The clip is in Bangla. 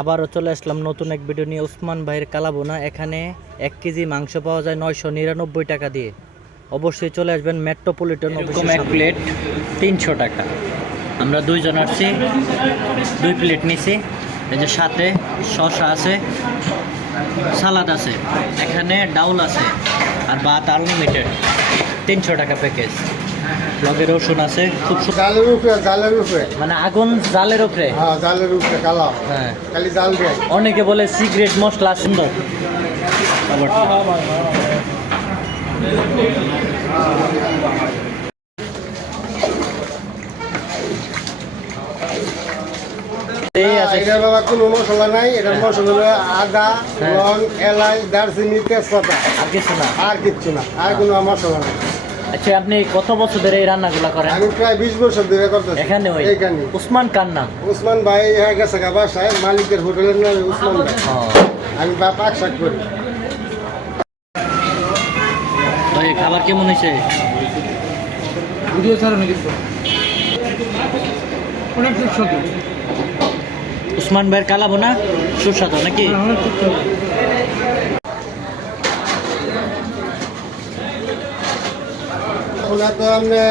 আবারও চলে আসলাম নতুন এক ভিডিও নিয়ে। উসমান ভাইয়ের কালাবোনা। এখানে 1 কেজি মাংস পাওয়া যায় 999 টাকা দিয়ে। অবশ্যই চলে আসবেন মেট্রোপলিটন অফিসের সামনে। এক প্লেট 300 টাকা। আমরা দুইজন আসছি, 2 প্লেট নিছি। এই যে সাথে শসা আছে, সালাদ আছে, এখানে ডাউল আছে আর ভাত আনলিমিটেড। 300 টাকা প্যাকেজ। লগে রসুন আছে, খুব জালের উপরে মানে আগুন জালের উপরে। হ্যাঁ, জালের উপরে কালা। হ্যাঁ, খালি জাল দেয়। অনেকে বলে সিগারেট মশলা সুন্দর। এটার বাবা কোনো মশলা নাই। এটার মশলা হলো আদা, লং, এলাচ, দারচিনি, তেজপাতা, আর কিছু না। আর কিচ্ছু না, আর কোনো মশলা নাই। আচ্ছা, আপনি কত বছর ধরে এই রান্নাগুলো করেন? আমি প্রায় 20 বছর ধরে করতেছি এখানে ওই এইখানে। উসমান কার নাম? উসমান ভাই হয়ে গেছে বাসায়, মালিকের হোটেলের নাম উসমান ভাই। আমি পাক শাক করি। ভাই খাবার কেমন হয়েছে? ভিডিও ছাড়ো না কিন্তু অনেক সুস্বাদু। উসমান ভাইয়ের কালাবোনা সুস্বাদু নাকি? ওরা তো আমরা